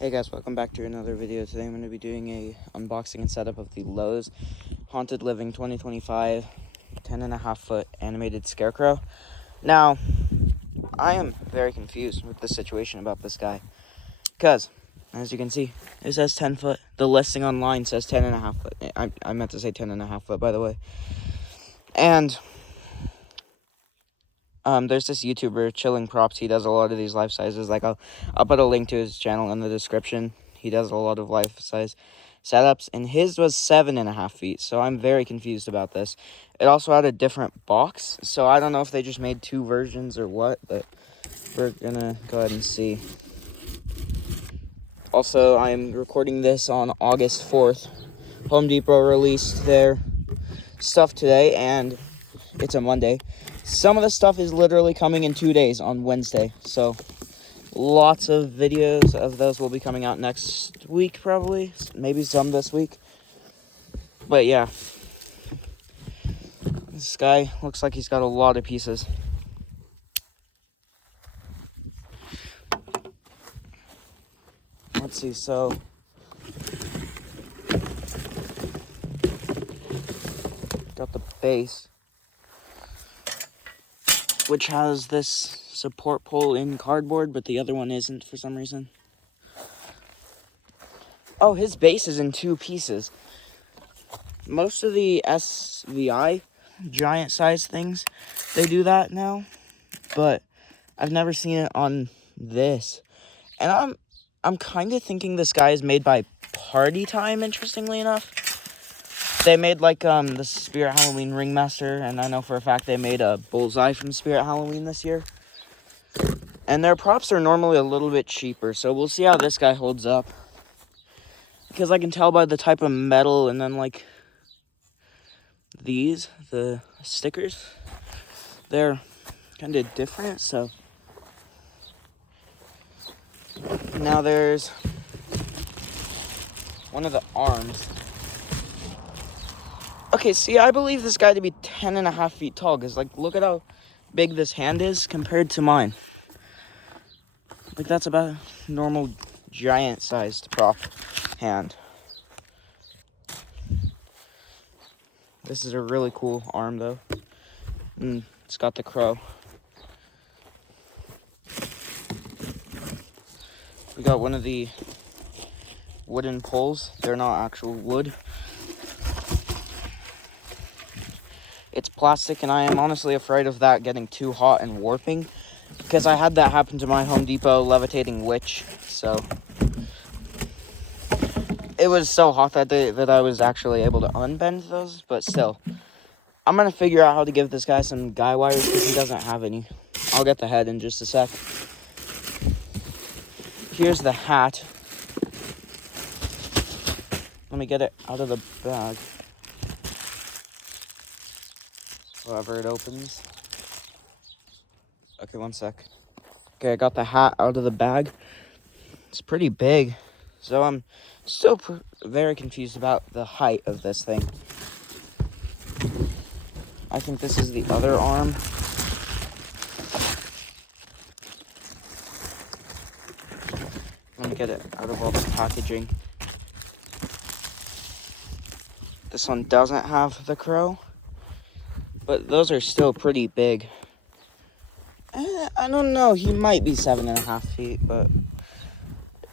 Hey guys, welcome back to another video. Today I'm going to be doing a unboxing and setup of the Lowe's Haunted Living 2025 10.5 foot animated scarecrow. Now, I am very confused with the situation about this guy because, as you can see, it says 10 foot. The listing online says 10.5 foot. I meant to say 10.5 foot, by the way. And there's this YouTuber, Chilling Props. He does a lot of these life sizes. Like I'll put a link to his channel in the description. He does a lot of life size setups, and his was 7.5 feet. So I'm very confused about this. It also had a different box, so I don't know if they just made two versions or what, but we're gonna go ahead and see. Also, I'm recording this on August 4th. Home Depot released their stuff today, and it's a Monday. Some of the stuff is literally coming in 2 days on Wednesday, so lots of videos of those will be coming out next week, probably. Maybe some this week. But yeah, this guy looks like he's got a lot of pieces. Let's see, so got the base, which has this support pole in cardboard, but the other one isn't for some reason. Oh, his base is in two pieces. Most of the SVI giant size things, they do that now, but I've never seen it on this. And I'm kind of thinking this guy is made by Party Time, interestingly enough. They made like the Spirit Halloween Ringmaster, and I know for a fact they made a Bullseye from Spirit Halloween this year. And their props are normally a little bit cheaper, so we'll see how this guy holds up. Because I can tell by the type of metal, and then like these, the stickers, they're kind of different. So now there's one of the arms. Okay, see, I believe this guy to be 10.5 feet tall, because like look at how big this hand is compared to mine. Like that's about a normal giant sized prop hand. This is a really cool arm though. And it's got the crow. We got one of the wooden poles. They're not actual wood. It's plastic, and I am honestly afraid of that getting too hot and warping, because I had that happen to my Home Depot levitating witch. So it was so hot that day that I was actually able to unbend those, but still. I'm going to figure out how to give this guy some guy wires, because he doesn't have any. I'll get the head in just a sec. Here's the hat. Let me get it out of the bag. However it opens. Okay, one sec. Okay, I got the hat out of the bag. It's pretty big. So I'm still very confused about the height of this thing. I think this is the other arm. Let me get it out of all the packaging. This one doesn't have the crow, but those are still pretty big. I don't know, he might be 7.5 feet, but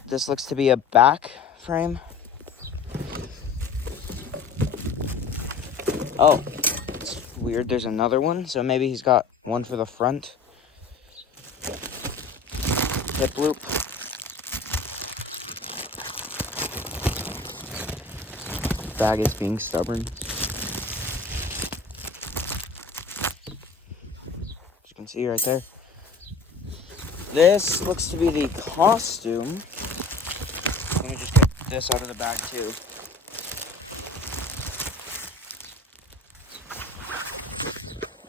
this looks to be a back frame. Oh, it's weird, there's another one, so maybe he's got one for the front. Hip loop. Bag is being stubborn. As you can see right there. This looks to be the costume. Let me just get this out of the bag too.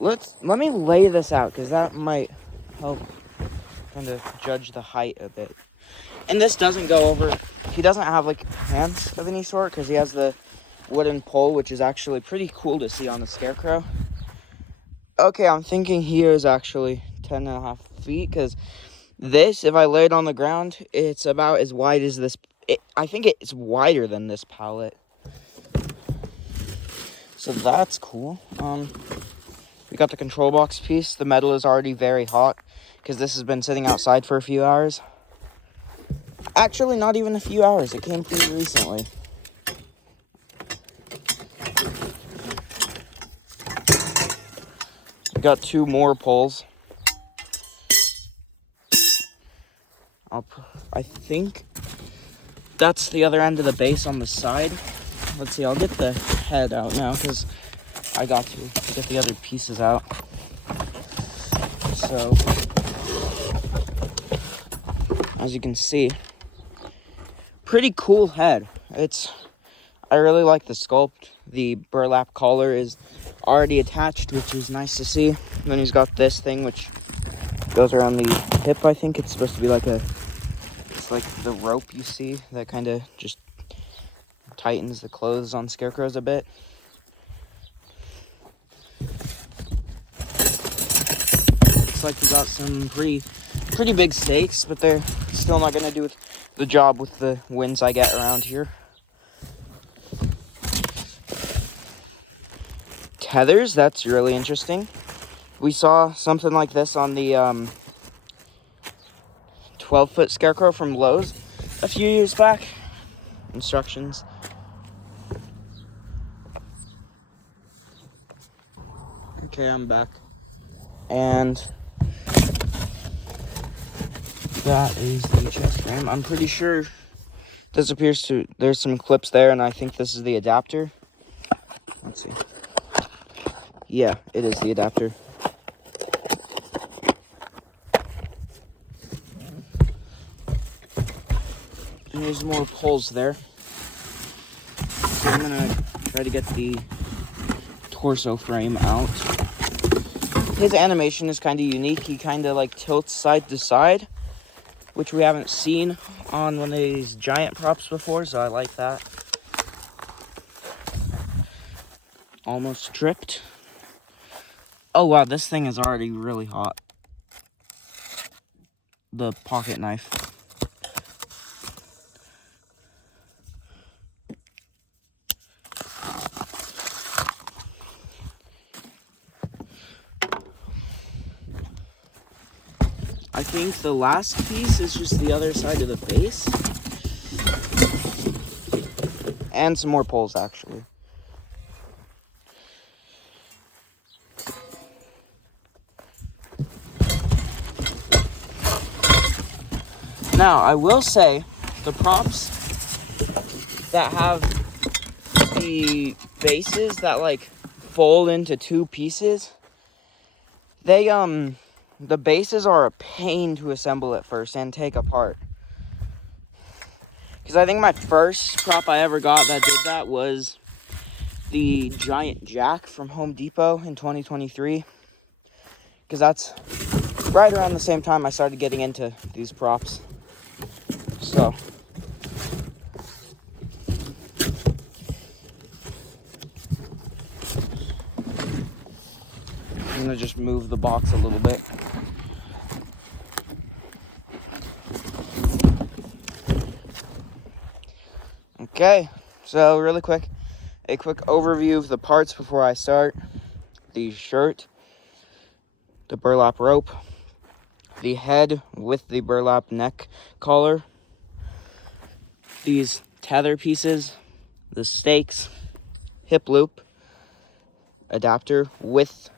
Let me lay this out, because that might help kind of judge the height a bit. And this doesn't go over, he doesn't have like hands of any sort, because he has the wooden pole, which is actually pretty cool to see on the scarecrow. Okay, I'm thinking he is actually 10.5 feet, because This, if I lay it on the ground, it's about as wide as this. I think it's wider than this pallet. So that's cool. We got the control box piece. The metal is already very hot because this has been sitting outside for a few hours. Actually, not even a few hours. It came pretty recently. We got 2 more poles. I think that's the other end of the base on the side. Let's see, I'll get the head out now because I got to get the other pieces out. So, as you can see, pretty cool head. I really like the sculpt. The burlap collar is already attached, which is nice to see. And then he's got this thing which goes around the hip. I think it's supposed to be it's like the rope you see that kind of just tightens the clothes on scarecrows a bit. Looks like we got some pretty big stakes, but they're still not going to do the job with the winds I get around here. Tethers, that's really interesting. We saw something like this on the 12-foot scarecrow from Lowe's a few years back. Instructions. Okay, I'm back. And that is the chest frame. I'm pretty sure this appears to... There's some clips there, and I think this is the adapter. Let's see. Yeah, it is the adapter. And there's more poles there. So I'm gonna try to get the torso frame out. His animation is kind of unique. He kind of like tilts side to side, which we haven't seen on one of these giant props before, so I like that. Almost tripped. Oh wow, this thing is already really hot. The pocket knife. I think the last piece is just the other side of the base. And some more poles, actually. Now, I will say, the props that have the bases that, like, fold into 2 pieces, they, the bases are a pain to assemble at first and take apart. Because I think my first prop I ever got that did that was the giant jack from Home Depot in 2023. Because that's right around the same time I started getting into these props. So, I'm going to just move the box a little bit. Okay, so really quick, a quick overview of the parts before I start. The shirt, the burlap rope, the head with the burlap neck collar, these tether pieces, the stakes, hip loop, adapter with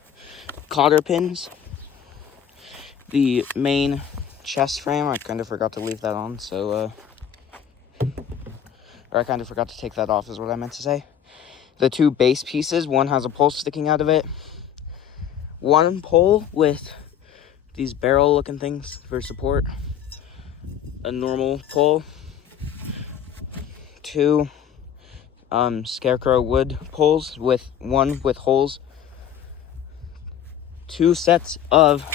cotter pins, the main chest frame. I kind of forgot to leave that on, so or I kind of forgot to take that off is what I meant to say. The 2 base pieces, one has a pole sticking out of it. One pole with these barrel looking things for support. A normal pole. 2 scarecrow wood poles with one with holes. 2 sets of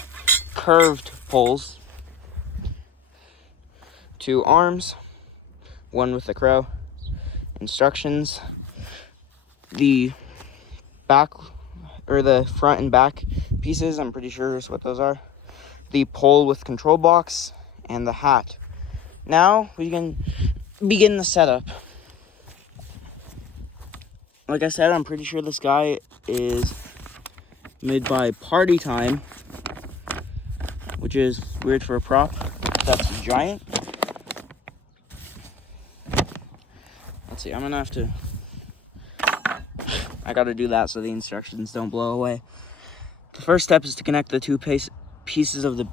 curved poles. 2 arms. One with the crow. Instructions. The back, or the front and back pieces, I'm pretty sure is what those are. the pole with control box and the hat. Now we can begin the setup. Like I said, I'm pretty sure this guy is made by Party Time, which is weird for a prop. That's a giant. Let's see, I'm gonna have to... I gotta do that so the instructions don't blow away. The first step is to connect the two pieces of the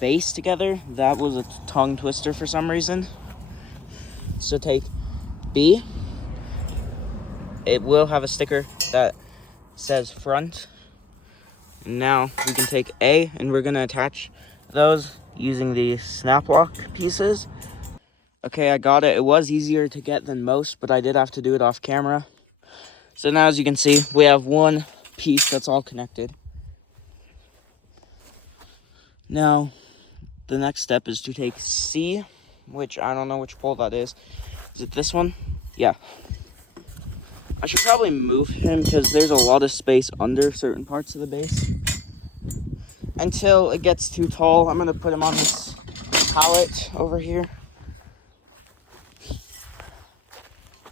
base together. That was a tongue twister for some reason. So take B. It will have a sticker that says front. Now we can take A, and we're gonna attach those using the snap lock pieces. Okay, I got it. It was easier to get than most, but I did have to do it off camera. So now, as you can see, we have one piece that's all connected. Now, the next step is to take C, which I don't know which pole that is. Is it this one? Yeah. I should probably move him because there's a lot of space under certain parts of the base. Until it gets too tall, I'm going to put him on this pallet over here.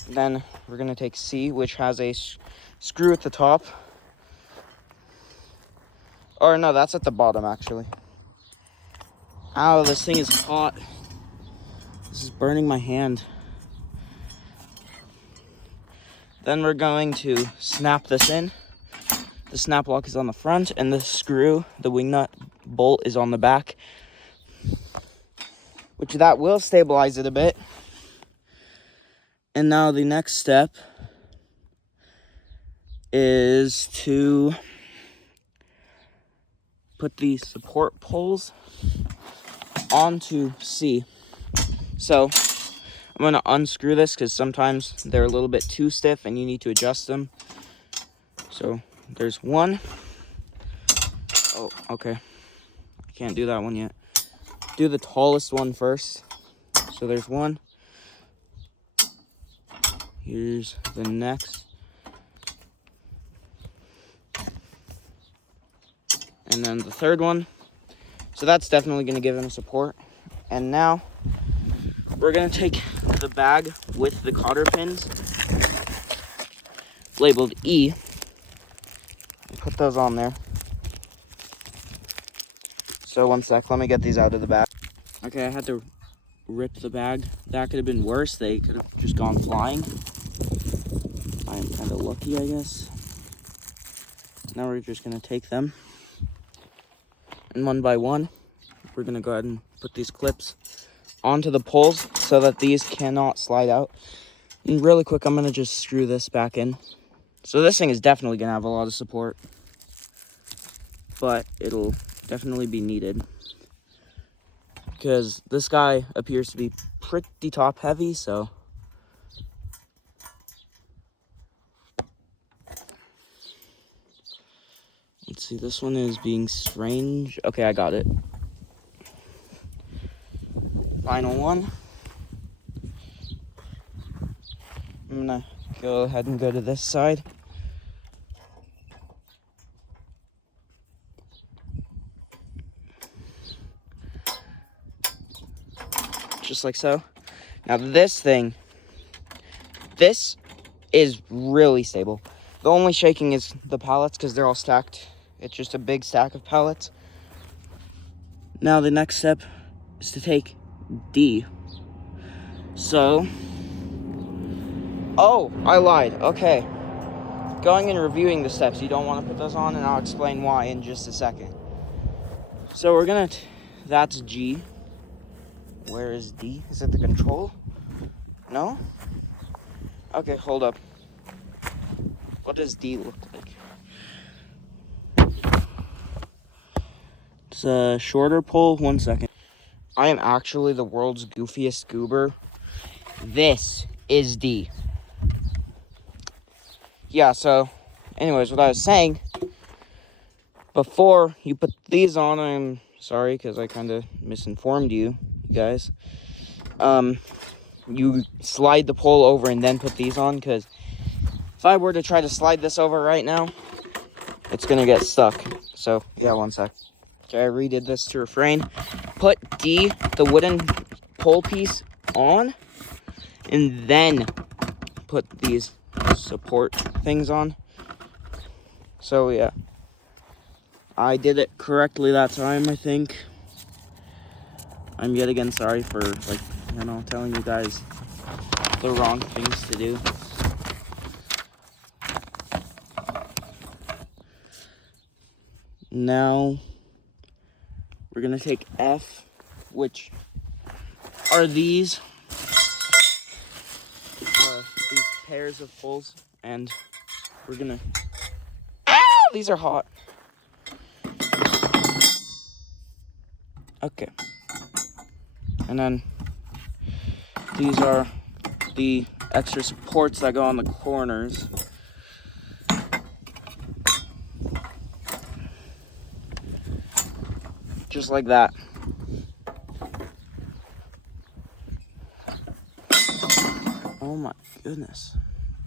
Then we're going to take C, which has a screw at the top. Or no, that's at the bottom, actually. Ow, this thing is hot. This is burning my hand. Then we're going to snap this in. The snap lock is on the front, and the screw, the wing nut bolt, is on the back. Which that will stabilize it a bit. And now the next step is to put the support poles onto C. So I'm going to unscrew this because sometimes they're a little bit too stiff and you need to adjust them. So there's one. Oh, okay. I can't do that one yet. Do the tallest one first. So there's one. Here's the next. And then the third one. So that's definitely going to give him support. And now we're going to take the bag with the cotter pins labeled E and put those on there. So one sec, let me get these out of the bag. Okay, I had to rip the bag. That could have been worse. They could have just gone flying. I'm kind of lucky, I guess. Now we're just going to take them. And one by one, we're going to go ahead and put these clips onto the poles so that these cannot slide out. And really quick, I'm going to just screw this back in. So this thing is definitely going to have a lot of support. But it'll definitely be needed. Because this guy appears to be pretty top heavy, so... Let's see, this one is being strange. Okay, I got it. Final one. I'm gonna go ahead and go to this side. Just like so. Now this thing, this is really stable. The only shaking is the pallets because they're all stacked. It's just a big stack of pallets. Now the next step is to take D. So, oh, I lied. Okay. Going and reviewing the steps. You don't want to put those on, and I'll explain why in just a second. So we're gonna, that's G. Where is D? Is it the control? No? Okay, hold up. What does D look like? It's a shorter pole. 1 second. I am actually the world's goofiest goober. This is D. Yeah, so, anyways, what I was saying, before you put these on, I'm sorry, because I kind of misinformed you guys. You slide the pole over and then put these on, because if I were to try to slide this over right now, it's going to get stuck. So, yeah, 1 sec. Okay, I redid this to refrain. Put D, the wooden pole piece, on, and then put these support things on. So yeah, I did it correctly that time, I think. I'm yet again sorry for, like, you know, telling you guys the wrong things to do. Now, we're gonna take F, which are these pairs of poles, and we're gonna, these are hot. Okay. And then these are the extra supports that go on the corners. Just like that. Oh my goodness.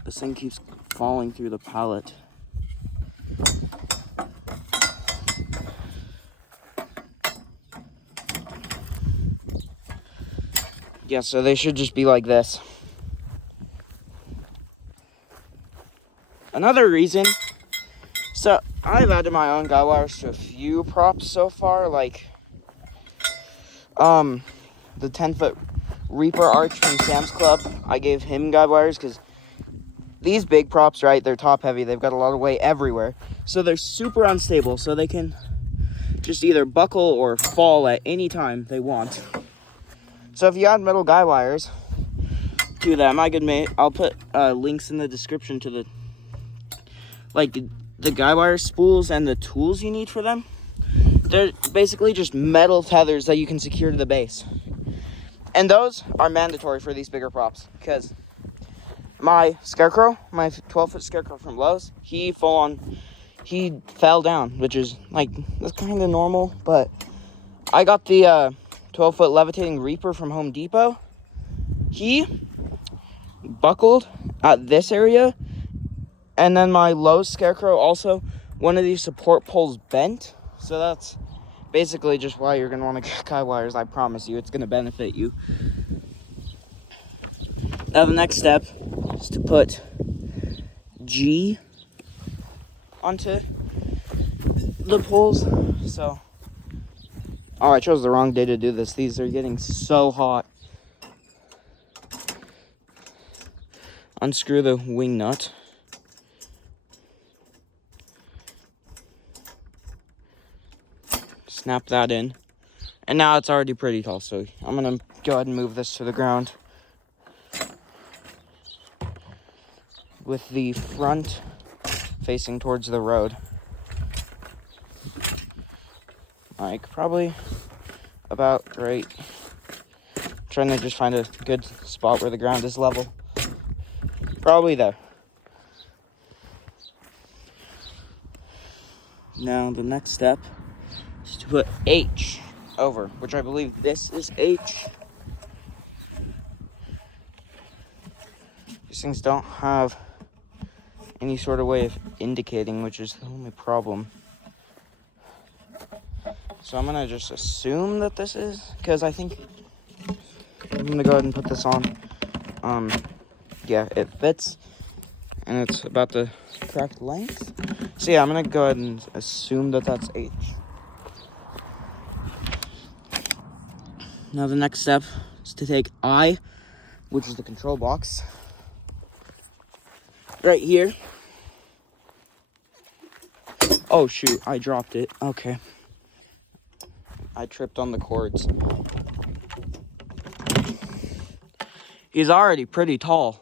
This thing keeps falling through the pallet. Yeah, so they should just be like this. Another reason, so I've added my own guy wires to a few props so far, like the 10-foot Reaper arch from Sam's Club. I gave him guide wires because these big props, right, they're top heavy. They've got a lot of weight everywhere. So they're super unstable, so they can just either buckle or fall at any time they want. So if you add metal guy wires to them, I'll put links in the description to the guy wire spools and the tools you need for them. They're basically just metal tethers that you can secure to the base. And those are mandatory for these bigger props, because my scarecrow, my 12-foot scarecrow from Lowe's, he fell down, which is, like, that's kind of normal, but I got the 12-foot levitating Reaper from Home Depot. He buckled at this area, and then my Lowe's scarecrow also, one of these support poles bent, so that's basically just why you're going to want to get guy wires. I promise you, it's going to benefit you. Now the next step is to put G onto the poles. So, oh, I chose the wrong day to do this. These are getting so hot. Unscrew the wing nut. Snap that in. And now it's already pretty tall, so I'm gonna go ahead and move this to the ground. With the front facing towards the road. Like, probably about right. Trying to just find a good spot where the ground is level. Probably there. Now the next step is to put H over, which I believe this is H. These things don't have any sort of way of indicating, which is the only problem. So I'm gonna just assume that this is, because I think I'm gonna go ahead and put this on. Yeah, it fits, and it's about the correct length. So yeah, I'm gonna go ahead and assume that that's H. Now the next step is to take I, which is the control box, right here. Oh shoot, I dropped it. Okay. I tripped on the cords. He's already pretty tall.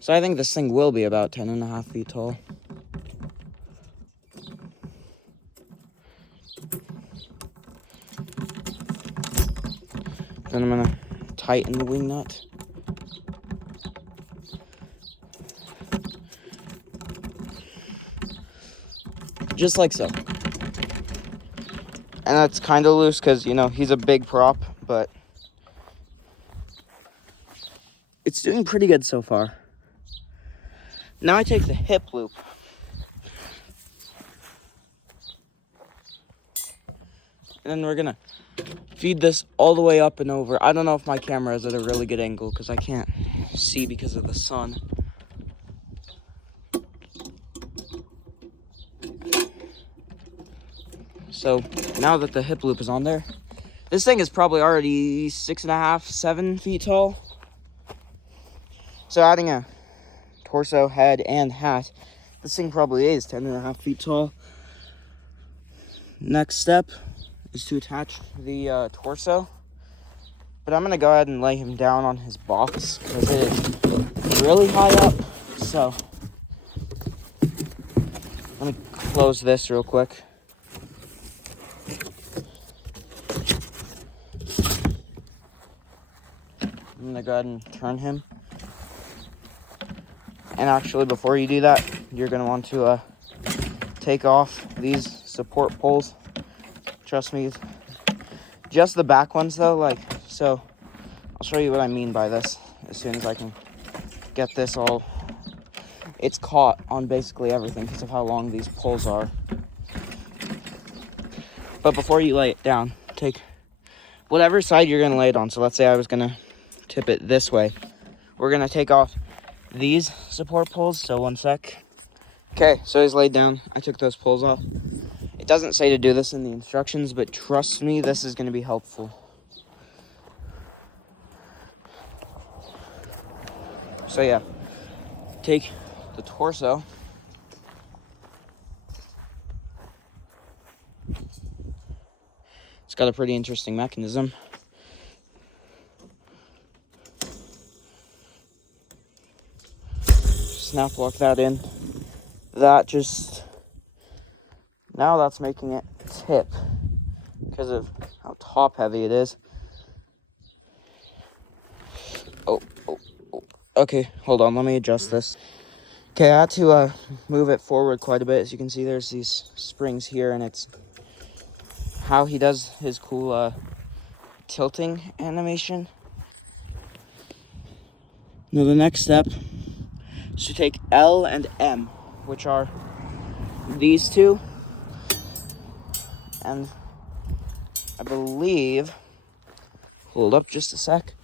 So I think this thing will be about 10.5 feet tall. Then I'm gonna tighten the wing nut. Just like so. And that's kind of loose because, you know, he's a big prop, but it's doing pretty good so far. Now I take the hip loop. And then we're gonna feed this all the way up and over. I don't know if my camera is at a really good angle because I can't see because of the sun. So now that the hip loop is on there, this thing is probably already 6.5, 7 feet tall. So adding a torso, head, and hat, this thing probably is 10.5 feet tall. Next step is to attach the torso. But I'm gonna go ahead and lay him down on his box because it is really high up. So let me close this real quick. I'm gonna go ahead and turn him. And actually, before you do that, you're gonna want to take off these support poles. Trust me, just the back ones though, like so. I'll show you what I mean by this as soon as I can get this all. It's caught on basically everything because of how long these poles are. But before you lay it down, take whatever side you're gonna lay it on. So let's say I was gonna tip it this way. We're gonna take off these support poles. So one sec. Okay, so he's laid down. I took those poles off. It doesn't say to do this in the instructions, but trust me, this is gonna be helpful. So yeah, take the torso. It's got a pretty interesting mechanism. Snap lock that in. That just, now that's making it tip because of how top heavy it is. Oh. Okay, hold on, let me adjust this. Okay, I had to move it forward quite a bit. As you can see, there's these springs here, and it's how he does his cool tilting animation. Now the next step is to take L and M, which are these two, and I believe, hold up just a sec.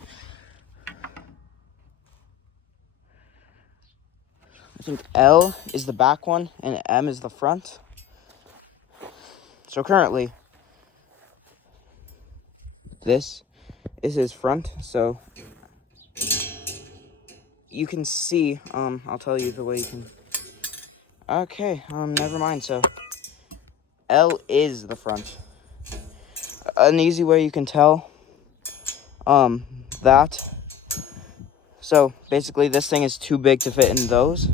I think L is the back one and M is the front. So currently, this is his front. So you can see, I'll tell you the way you can. Okay, never mind. So L is the front. An easy way you can tell, that. So basically this thing is too big to fit in those.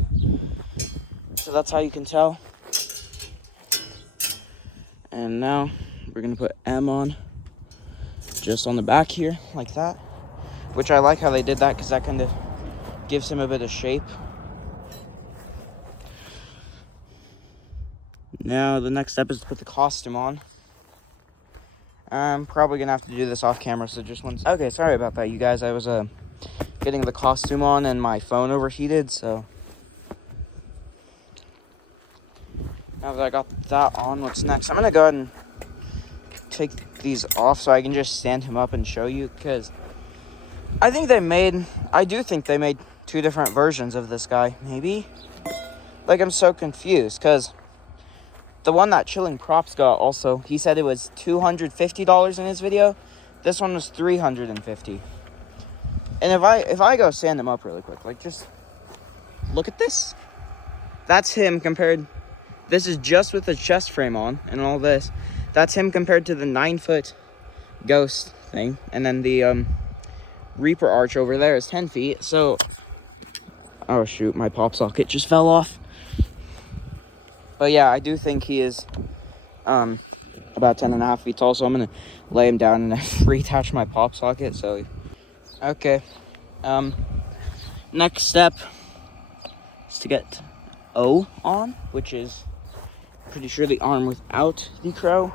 So that's how you can tell. And now we're gonna put M on, just on the back here, like that. Which I like how they did that because that kind of gives him a bit of shape. Now the next step is to put the costume on. I'm probably gonna have to do this off camera, so just one second. Okay, sorry about that, you guys. I was getting the costume on and my phone overheated, so now that I got that on, what's next? I'm gonna go ahead and take these off so I can just stand him up and show you, because I do think they made two different versions of this guy, maybe? Like, I'm so confused, because the one that Chilling Props got also, he said it was $250 in his video. This one was $350. And if I go stand him up really quick, like, just look at this. That's him compared. This is just with the chest frame on and all this. That's him compared to the 9-foot ghost thing. And then the Reaper arch over there is 10 feet. So, oh shoot, my pop socket just fell off. But yeah, I do think he is about 10.5 feet tall. So I'm gonna lay him down and reattach my pop socket. So, okay. Next step is to get O on, which is pretty sure the arm without the crow.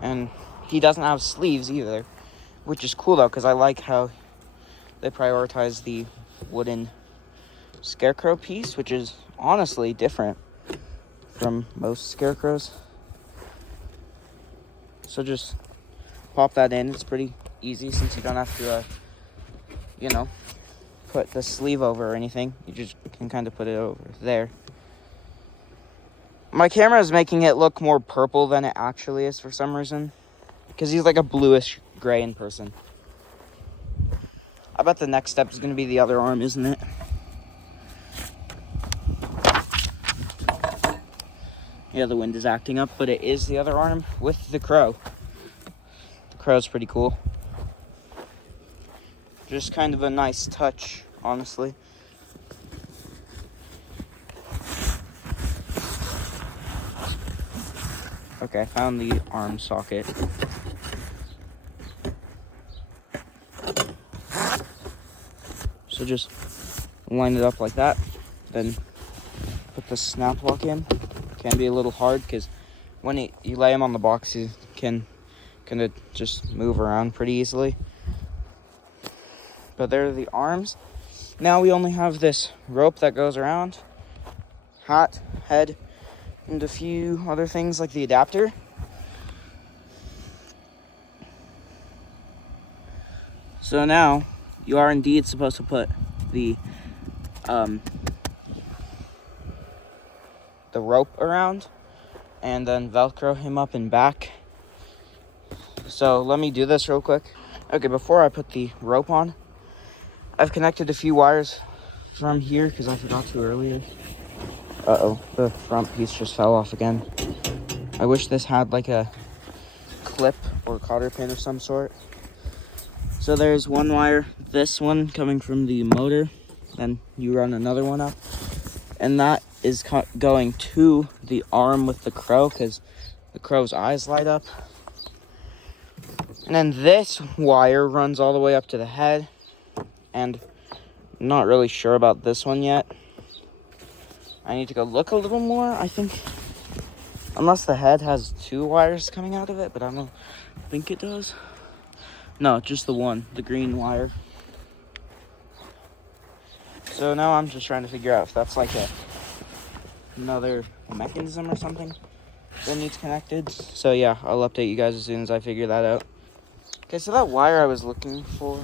And he doesn't have sleeves either, which is cool though, because I like how they prioritize the wooden scarecrow piece, which is honestly different from most scarecrows. So just pop that in. It's pretty easy since you don't have to, put the sleeve over or anything. You just can kind of put it over there. My camera is making it look more purple than it actually is for some reason, because he's like a bluish gray in person. I bet the next step is going to be the other arm, isn't it? Yeah, the wind is acting up, but it is the other arm with the crow. The crow's pretty cool. Just kind of a nice touch, honestly. Okay, I found the arm socket. So just line it up like that, then put the snap lock in. Can be a little hard because when you lay him on the box, he can kind of just move around pretty easily. But there are the arms. Now we only have this rope that goes around, hat, head, and a few other things like the adapter. So now you are indeed supposed to put the rope around and then Velcro him up and back. So let me do this real quick. Okay, before I put the rope on, I've connected a few wires from here because I forgot to earlier. Uh-oh, the front piece just fell off again. I wish this had like a clip or cotter pin of some sort. So there's one wire, this one coming from the motor, then you run another one up, and that is going to the arm with the crow because the crow's eyes light up. And then this wire runs all the way up to the head, and I'm not really sure about this one yet. I need to go look a little more, I think, unless the head has two wires coming out of it, but I don't think it does. No, just the one, the green wire. So now I'm just trying to figure out if that's like another mechanism or something that needs connected. So yeah, I'll update you guys as soon as I figure that out. Okay, so that wire I was looking for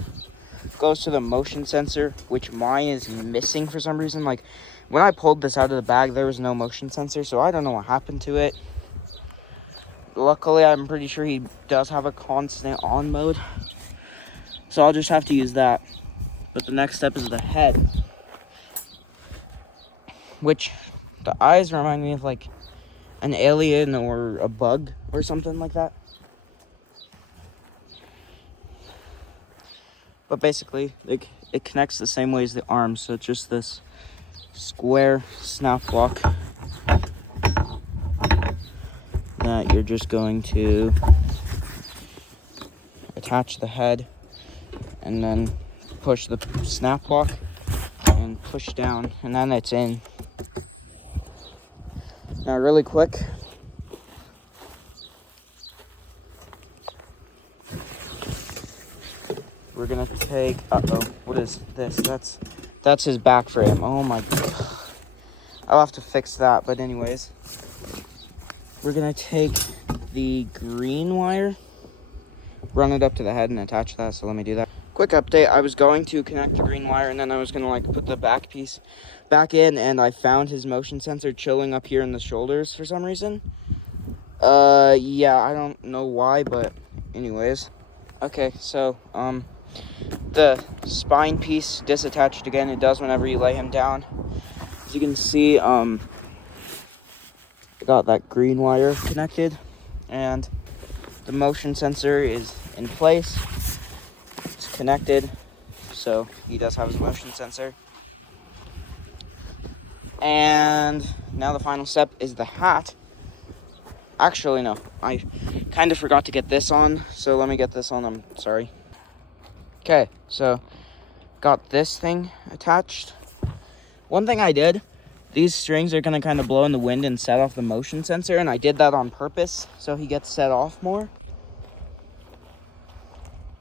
goes to the motion sensor, which mine is missing for some reason. Like, when I pulled this out of the bag, there was no motion sensor, so I don't know what happened to it. Luckily, I'm pretty sure he does have a constant on mode, so I'll just have to use that. But the next step is the head, which the eyes remind me of like an alien or a bug or something like that. But basically, it connects the same way as the arms, so it's just this square snap block that you're just going to attach the head and then push the snap lock and push down, and then it's in. Now really quick, we're gonna take, what is this? That's his back frame. Oh my god, I'll have to fix that. But anyways, we're gonna take the green wire, run it up to the head and attach that. So let me do that. Quick update, I was going to connect the green wire and then I was gonna like put the back piece back in, and I found his motion sensor chilling up here in the shoulders for some reason. Yeah, I don't know why, but anyways. Okay, so the spine piece disattached again. It does whenever you lay him down. As you can see, I got that green wire connected and the motion sensor is in place. It's connected, so he does have his motion sensor. And now the final step is the hat. Actually, no, I kind of forgot to get this on, so let me get this on. I'm sorry. Okay, so got this thing attached. One thing I did, these strings are gonna kind of blow in the wind and set off the motion sensor, and I did that on purpose so he gets set off more.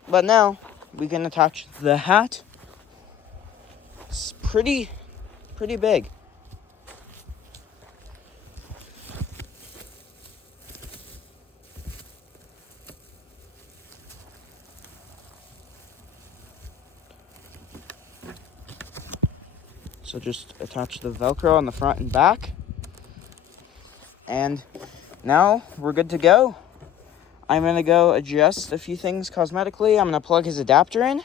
But now we can attach the hat. It's pretty big. So just attach the Velcro on the front and back. And now we're good to go. I'm gonna go adjust a few things cosmetically. I'm gonna plug his adapter in,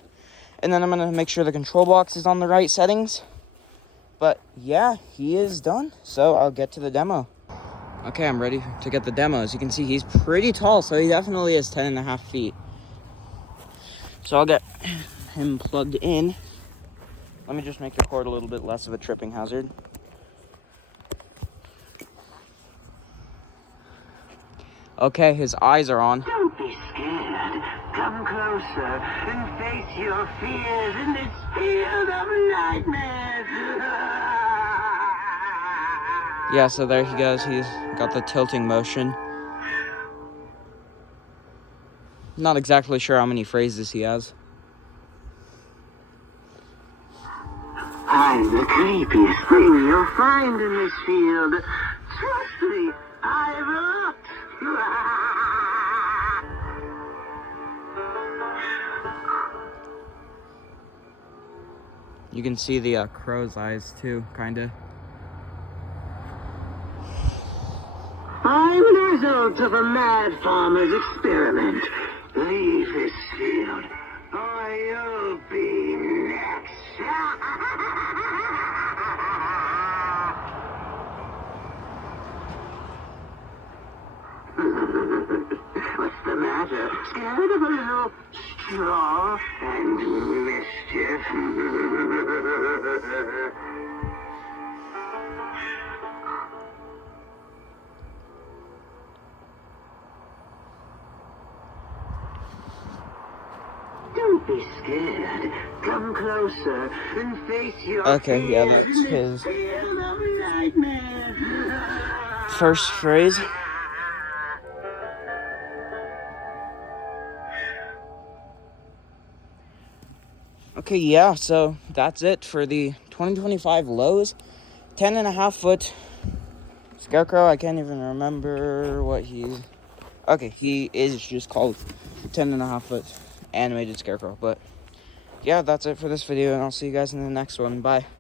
and then I'm gonna make sure the control box is on the right settings. But yeah, he is done. So I'll get to the demo. Okay, I'm ready to get the demo. As you can see, he's pretty tall, so he definitely is 10.5 feet. So I'll get him plugged in. Let me just make the cord a little bit less of a tripping hazard. Okay, his eyes are on. Don't be scared. Come closer and face your fears in this field of nightmares. Yeah, so there he goes. He's got the tilting motion. Not exactly sure how many phrases he has. I'm the creepiest thing you'll find in this field. Trust me, I've looked. You can see the crow's eyes too, kinda. I'm the result of a mad farmer's experiment. Leave this field, or you'll be next. What's the matter? Scared of a little straw and mischief? Don't be scared. Come closer and face your Okay, yeah, fears that's in this his field of nightmares. first phrase. Okay, yeah, so that's it for the 2025 Lowe's 10.5 foot scarecrow. I can't even remember what he... Okay, he is just called 10.5 foot animated scarecrow. But yeah, that's it for this video, and I'll see you guys in the next one. Bye.